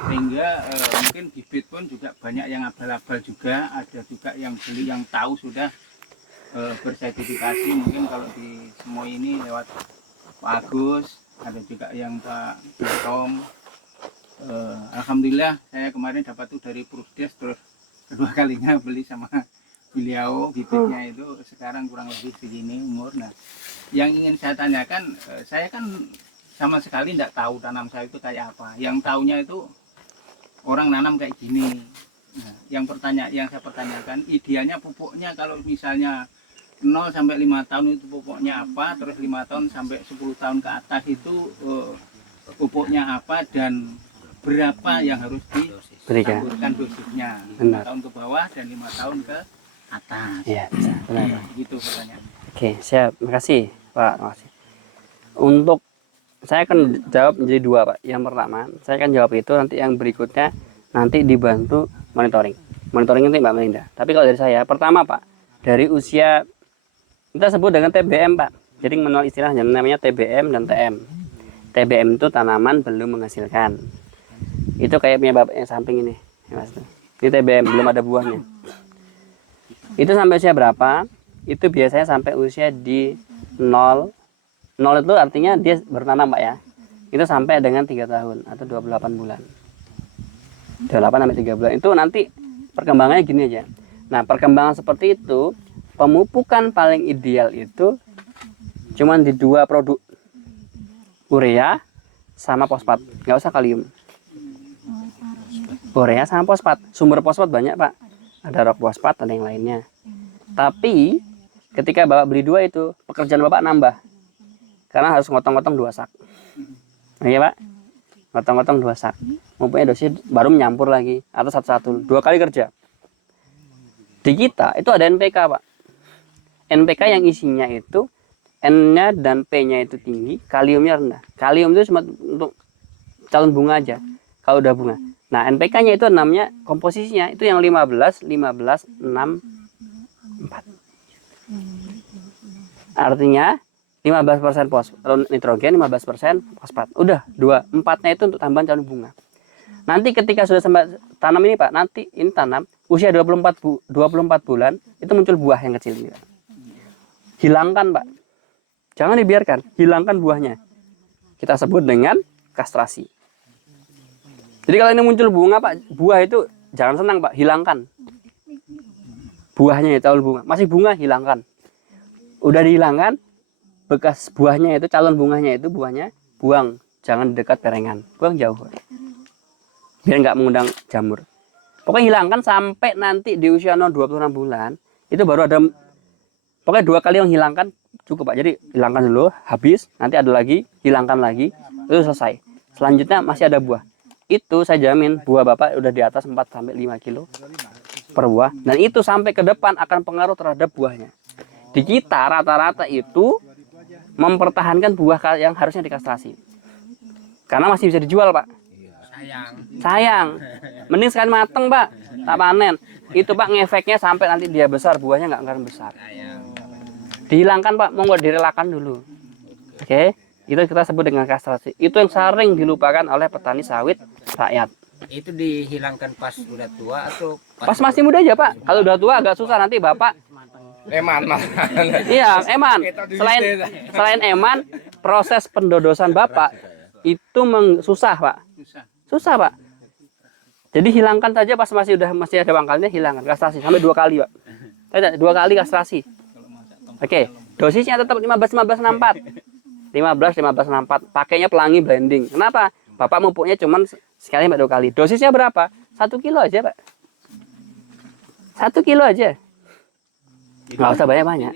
Sehingga mungkin bibit pun juga banyak yang abal-abal juga, ada juga yang beli yang tahu sudah bersertifikasi. Mungkin kalau di semua ini lewat Pak Agus, ada juga yang Pak Tom. Alhamdulillah saya kemarin dapat tuh dari Prusdes, terus kedua kalinya beli sama beliau bibitnya itu sekarang kurang lebih segini umur. Nah, yang ingin saya tanyakan, saya kan sama sekali tidak tahu tanam saya itu kayak apa. Yang taunya itu orang nanam kayak gini. Nah, yang saya pertanyakan, idealnya pupuknya kalau misalnya 0 sampai 5 tahun itu pupuknya apa, terus 5 tahun sampai 10 tahun ke atas itu pupuknya apa, dan berapa yang harus dicampurkan dosisnya. 5 tahun ke bawah dan 5 tahun ke atas. Iya, benar. Gitu pertanyaan. Oke, siap. Makasih, Pak. Makasih. Untuk saya akan jawab menjadi dua, Pak. Yang pertama, saya akan jawab itu, nanti yang berikutnya nanti dibantu monitoring. Monitoring itu Mbak Melinda. Tapi kalau dari saya, pertama, Pak, dari usia kita sebut dengan TBM, Pak. Jadi mengenal istilahnya namanya TBM dan TM. TBM itu tanaman belum menghasilkan. Itu kayak punya Bapak yang samping ini, ya, Mas. Ini TBM, belum ada buahnya. Itu sampai usia berapa? Itu biasanya sampai usia di 0. 0 itu artinya dia bertanam, Pak ya. Itu sampai dengan 3 tahun atau 28 bulan. 28 sampai 3 bulan. Itu nanti perkembangannya gini aja. Nah, perkembangan seperti itu, pemupukan paling ideal itu cuman di 2 produk. Urea sama fosfat. Nggak usah kalium. Urea sama fosfat. Sumber fosfat banyak, Pak. Ada rock fosfat, ada yang lainnya. Tapi ketika Bapak beli 2 itu, pekerjaan Bapak nambah. Karena harus ngotong-ngotong 2 sak. Oke, Pak? Ngotong-ngotong 2 sak. Mempunyai dosis baru menyampur lagi atau satu-satu. 2 kali kerja. Di kita itu ada NPK, Pak. NPK yang isinya itu N-nya dan P-nya itu tinggi, kaliumnya rendah. Kalium itu cuma untuk calon bunga aja. Kalau udah bunga. Nah, NPK-nya itu namanya komposisinya itu yang 15, 6, 4. Artinya 15% nitrogen, 15% fosfat. Udah, 4-nya itu untuk tambahan calon bunga. Nanti ketika sudah sampai tanam ini, Pak, nanti ini tanam usia 24 bulan itu muncul buah yang kecil ini, Pak. Hilangkan, Pak. Jangan dibiarkan, hilangkan buahnya. Kita sebut dengan kastrasi. Jadi kalau ini muncul bunga, Pak, buah itu jangan senang, Pak, hilangkan. Buahnya ya, calon bunga. Masih bunga, hilangkan. Udah dihilangkan, bekas buahnya itu, calon bunganya itu, buahnya buang. Jangan dekat perengan, buang jauh. Biar nggak mengundang jamur. Pokoknya hilangkan sampai nanti di usia 26 bulan, itu baru ada, pokoknya 2 kali yang hilangkan cukup, Pak. Jadi hilangkan dulu, habis, nanti ada lagi, hilangkan lagi, itu selesai. Selanjutnya masih ada buah. Itu saya jamin buah Bapak udah di atas 4-5 kilo per buah. Dan itu sampai ke depan akan pengaruh terhadap buahnya. Di kita rata-rata itu mempertahankan buah yang harusnya dikastrasi. Karena masih bisa dijual, Pak. Sayang. Mending sekali mateng, Pak. Tak panen. Itu, Pak, ngefeknya sampai nanti dia besar, buahnya nggak akan besar. Dihilangkan, Pak. Monggo direlakan dulu. Oke. Itu kita sebut dengan kastrasi. Itu yang sering dilupakan oleh petani sawit rakyat. Itu dihilangkan pas udah tua atau pas masih muda aja, Pak. Kalau udah tua agak susah, nanti Bapak eman. Iya, eman. Selain eman, proses pendodosan Bapak itu susah, Pak. Susah, Pak. Jadi hilangkan saja pas masih ada pangkalnya, hilangkan kastrasi sampai 2 kali, Pak. 2 kali kastrasi. Oke, dosisnya tetap 15-64. 15-64. Pakainya pelangi blending. Kenapa? Bapak mupuknya cuman sekali 2 kali. Dosisnya berapa? 1 kilo aja, Pak. 1 kilo aja. Nggak usah banyak-banyak.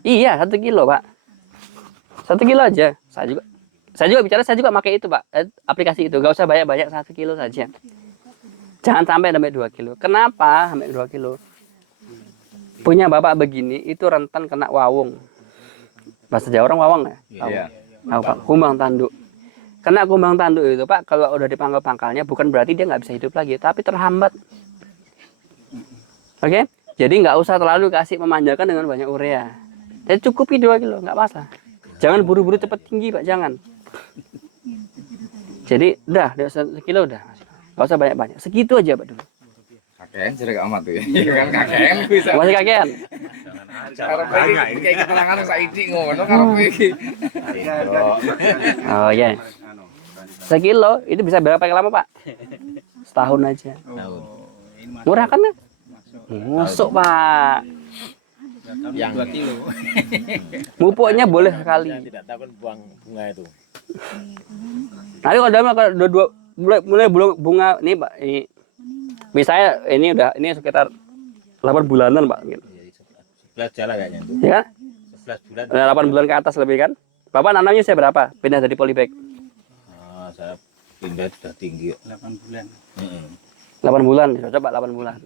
Iya, 1 kilo, Pak. 1 kilo aja. Saya juga pakai itu, Pak. Aplikasi itu. Nggak usah banyak-banyak, 1 kilo saja. Jangan sampai 2 kilo. Kenapa sampai 2 kilo? Punya Bapak begini, itu rentan kena wawung. Bahasa Jawa orang wawang ya? Iya. Pak, kumbang tanduk. Kena kumbang tanduk itu, Pak, kalau udah dipangkal pangkalnya, bukan berarti dia nggak bisa hidup lagi, tapi terhambat. Oke? Jadi nggak usah terlalu kasih memanjakan dengan banyak urea. Jadi cukupi 2 kilo, nggak masalah. Jangan buru-buru cepat tinggi, Pak, jangan. Jadi udah sekilo udah, nggak usah banyak-banyak, segitu aja Pak dulu. Kakean jadi amat tuh ya. Kan kakean bisa. Masih kakean. Karena kayak keterangan saiki ngono karepe iki. Oh iya. Sekilo itu bisa berapa lama Pak? Setahun aja. Murah kan ya? Masuk Pak. Yang 2 kilo. Pupuknya boleh sekali. Tidak tahu kan buang bunga itu. Nanti kalau udah dua mulai bunga nih Pak, ini misalnya ini sekitar 8 bulanan Pak gitu. 11 jalan kayaknya itu. Ya kan? 11 bulan. Udah 8 bulan ke atas lebih kan? Bapak nanamnya saya berapa? Pindah dari polybag. Saya pindah sudah tinggi. 8 bulan. 8 bulan, coba 8 bulan.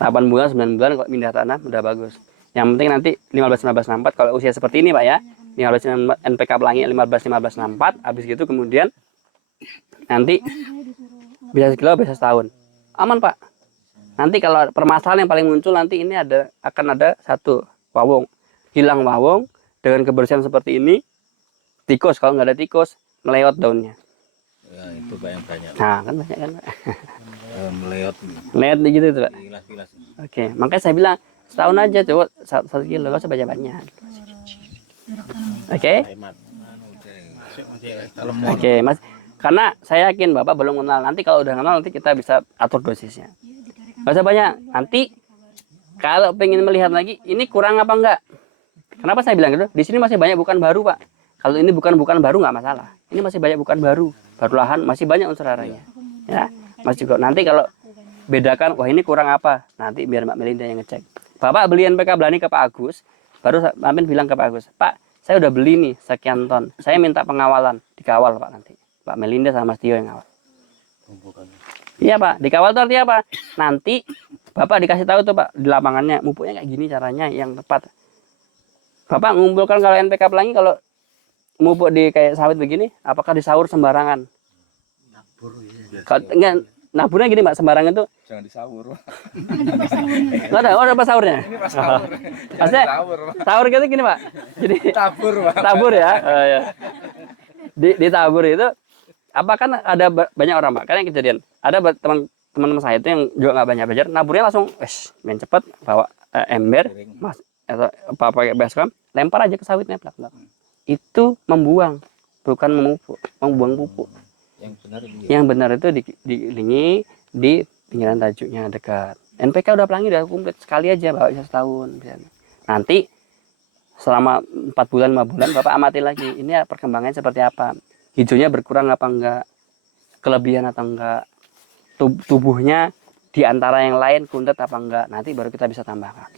8 bulan, 9 bulan kok pindah tanah udah bagus. Yang penting nanti 15-15-64 kalau usia seperti ini Pak ya. 15 NPK pelangi 15-15-64, habis gitu kemudian nanti bisa sekilo bisa setahun. Aman Pak. Nanti kalau permasalahan yang paling muncul nanti ini akan ada satu wawong. Hilang wawong dengan kebersihan seperti ini. Tikus, kalau nggak ada tikus melewat daunnya. Ya, itu banyak. Nah, kan banyak kan Pak. Meleot. Melewat gitu tuh Pak. Kilas-kilas. Oke, makanya saya bilang setahun aja coba 1 kilo, nggak usah banyak-banyak. Oke. Hemat. Oke, Mas. Karena saya yakin Bapak belum kenal. Nanti kalau udah kenal nanti kita bisa atur dosisnya. Nggak usah banyak. Nanti kalau pengen melihat lagi ini kurang apa enggak. Kenapa saya bilang gitu? Di sini masih banyak bukan baru, Pak. Kalau ini bukan baru nggak masalah. Ini masih banyak bukan baru lahan masih banyak unsur haranya. Ya, Mas juga nanti kalau bedakan, wah ini kurang apa? Nanti biar Mbak Melinda yang ngecek. Bapak beli NPK Belani ke Pak Agus, baru Mamin bilang ke Pak Agus, Pak, saya udah beli nih sekian ton. Saya minta pengawalan, dikawal Pak nanti. Pak Melinda sama Mas Tio yang ngawal. Iya Pak, dikawal itu artinya apa? Nanti Bapak dikasih tahu tuh Pak di lapangannya, pupuknya kayak gini caranya yang tepat. Bapak ngumpulkan kalau NPK Pelangi kalau mupuk di kayak sawit begini, apakah disaur sembarangan? Kalau enggak, naburnya gini Pak, sembarangan tuh. Jangan disawur. Enggak ada, ada apa saurnya? Ini pas sahur. Maksudnya Sahur. sahur gitu gini Pak. Jadi Tabur, Pak. tabur ya. Oh, ya. Di tabur itu apa kan ada banyak orang Pak, kan yang kejadian. Ada teman-teman saya itu yang juga nggak banyak belajar, naburnya langsung main cepet bawa ember, mas atau apa pakai basecamp, lempar aja ke sawitnya plak-plak. Itu membuang, bukan memupuk, membuang pupuk. Yang benar itu diiringi di pinggiran tajuknya dekat. NPK udah Pelangi udah komplit sekali aja Bapak bisa setahun. Nanti selama 4 bulan 5 bulan Bapak amati lagi. Ini perkembangannya seperti apa? Hijaunya berkurang apa enggak? Kelebihan atau enggak? Tubuhnya di antara yang lain kuntet apa enggak? Nanti baru kita bisa tambahkan.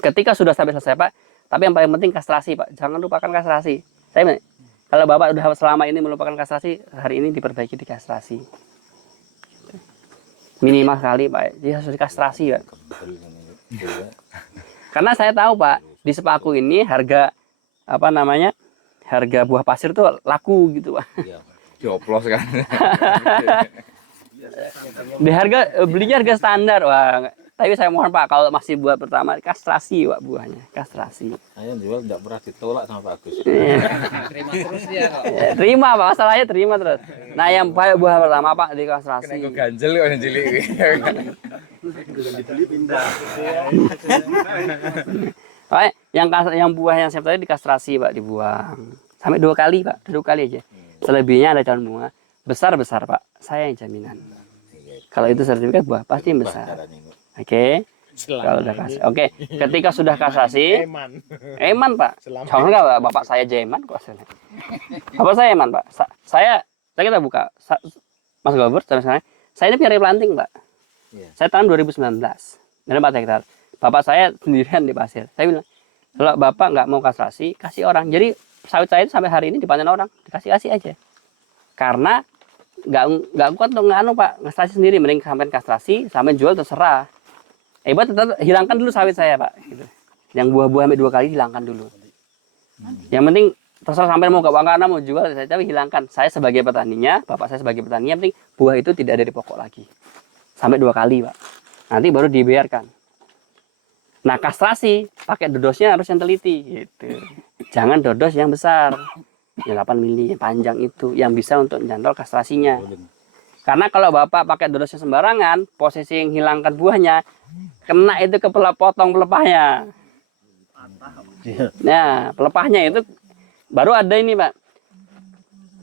Ketika sudah sampai selesai Pak, tapi yang paling penting kastrasi Pak. Jangan lupakan kastrasi. Kalau Bapak udah selama ini melupakan kastrasi, hari ini diperbaiki di kastrasi. Minimal sekali Pak, dia harus dikastrasi Pak. Karena saya tahu Pak, di Sepaku ini harga harga buah pasir tuh laku gitu Pak. Dioplos kan. Di belinya harga standar Wah. Tapi saya mohon Pak, kalau masih buah pertama kastrasi Pak buahnya, kastrasi. Saya jual tidak pernah ditolak sama Pak Agus. Terima terus dia kok. Terima Pak, masalahnya terima terus. Nah yang buah pertama Pak di kastrasi. Kena ganjel kok yang cilik. Pak, yang buah yang saya tadi dikastrasi Pak, dibuang. Sampai 2 kali Pak, 2 kali aja. Selebihnya ada calon bunga besar Pak. Saya yang jaminan. Kalau itu sertifikat buah pasti besar. Oke. Kalau udah kasih. Oke, ketika sudah kasasi, eman Pak. Jangan enggak Bapak saya jeman kok. Bapak saya eman Pak. Saya kita buka. Mas Gobert sama saya ini punya replanting Pak. Saya tanam 2019. Ada 4 hektar. Bapak saya sendirian di pasir. Saya bilang, kalau Bapak nggak mau kastrasi, kasih orang. Jadi sawit saya itu sampai hari ini dipanen orang, dikasih aja. Karena nggak kuat untuk nganu Pak, kastrasi sendiri, mending sampai kastrasi, sampai jual terserah. Tetap hilangkan dulu sawit saya Pak. Gitu. Yang buah-buah sampai 2 kali hilangkan dulu. Yang penting terserah sampai mau ke Bangkana mau jual, saya tapi hilangkan. Saya sebagai petaninya, Bapak saya sebagai petani, yang penting buah itu tidak ada di pokok lagi. Sampai 2 kali Pak. Nanti baru dibiarkan. Nah kastrasi pakai dodosnya harus yang teliti gitu. Jangan dodos yang besar. Ya 8 mili panjang itu yang bisa untuk nyantol kastrasinya. Karena kalau Bapak pakai dodosnya sembarangan, posisi yang hilangkan buahnya kena itu ke potong pelepahnya. Nah, pelepahnya itu baru ada ini, Pak.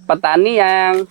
Petani yang